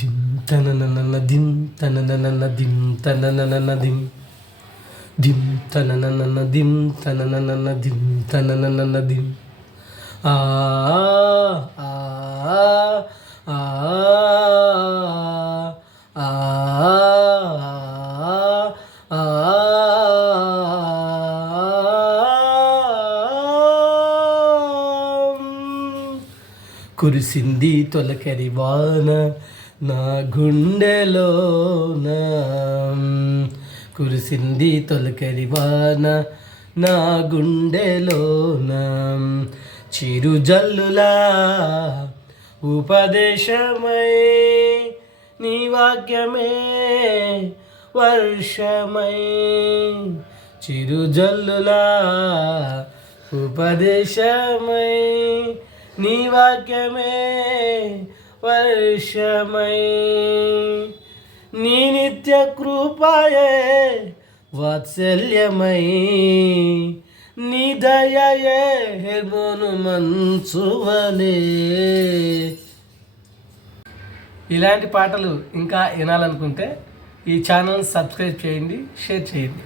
దిం తననన దిం తననన దిం తననన దిం దిం తననన దిం తననన దిం తననన దిం ఆ ఆ ఆ ఆ ఆ కురిసింది తొలకరి వాన నా గుండెలోన కురిసింది తొలకరి వాన నా గుండెలోన చిరుజల్లులా ఉపదేశమై నీ వాక్యమే వర్షమై చిరుజల్లులా ఉపదేశమై నీ వాక్యమే వర్షమై నీ నిత్య కృపయే వాత్సల్యమై నీ దయయే హెర్మోను మంచువలే. ఇలాంటి పాటలు ఇంకా వినాలనుకుంటే ఈ ఛానల్ సబ్స్క్రైబ్ చేయండి, షేర్ చేయండి.